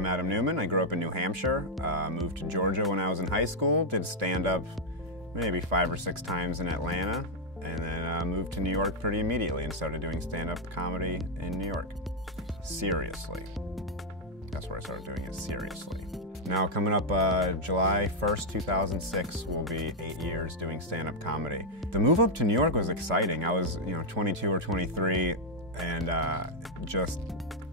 I'm Adam Newman. I grew up in New Hampshire, moved to Georgia when I was in high school, did stand-up maybe 5 or 6 times in Atlanta, and then moved to New York pretty immediately and started doing stand-up comedy in New York. Seriously. That's where I started doing it, seriously. Now coming up July 1st, 2006 will be 8 years doing stand-up comedy. The move up to New York was exciting. I was 22 or 23 and just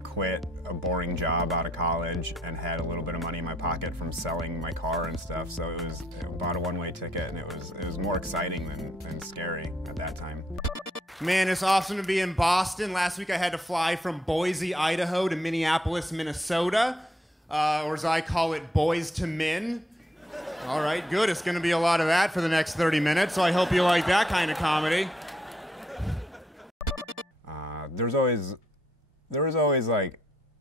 quit a boring job out of college and had a little bit of money in my pocket from selling my car and stuff. So it bought a one-way ticket, and it was more exciting than scary at that time. Man, it's awesome to be in Boston. Last week I had to fly from Boise, Idaho to Minneapolis, Minnesota, or as I call it, Boys to Min. All right, good. It's going to be a lot of that for the next 30 minutes, so I hope you like that kind of comedy. There was always like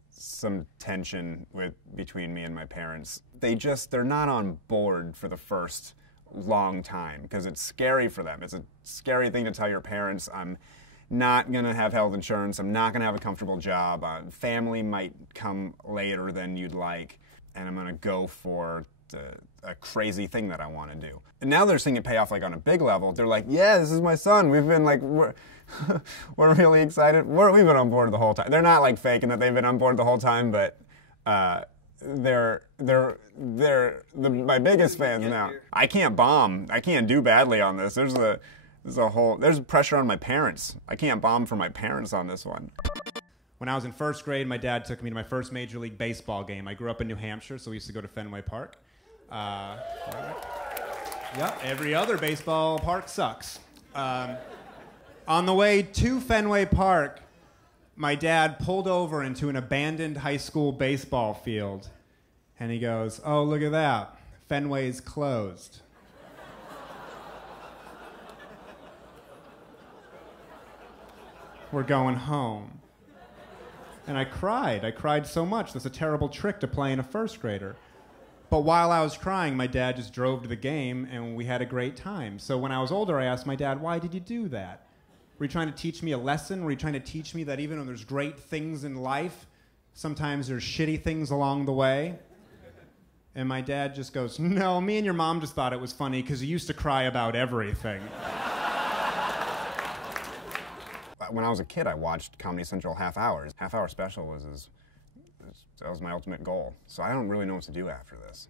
some tension between me and my parents. They're not on board for the first long time because it's scary for them. It's a scary thing to tell your parents, I'm not gonna have health insurance, I'm not gonna have a comfortable job, family might come later than you'd like, and I'm gonna go for a crazy thing that I want to do. And now they're seeing it pay off like on a big level. They're like, yeah, this is my son. We've been like, we're really excited. We've been on board the whole time. They're not like faking that they've been on board the whole time, but they're my biggest fans now. I can't bomb. I can't do badly on this. There's pressure on my parents. I can't bomb for my parents on this one. When I was in first grade, my dad took me to my first Major League Baseball game. I grew up in New Hampshire, so we used to go to Fenway Park. Yeah, every other baseball park sucks. On the way to Fenway Park, my dad pulled over into an abandoned high school baseball field, and he goes, "Oh, look at that. Fenway's closed." We're going home. And I cried. I cried so much. That's a terrible trick to play in a first grader. But while I was crying, my dad just drove to the game, and we had a great time. So when I was older, I asked my dad, why did you do that? Were you trying to teach me a lesson? Were you trying to teach me that even though there's great things in life, sometimes there's shitty things along the way? And my dad just goes, no, me and your mom just thought it was funny because you used to cry about everything. When I was a kid, I watched Comedy Central half hours. Half-hour special that was my ultimate goal. So I don't really know what to do after this.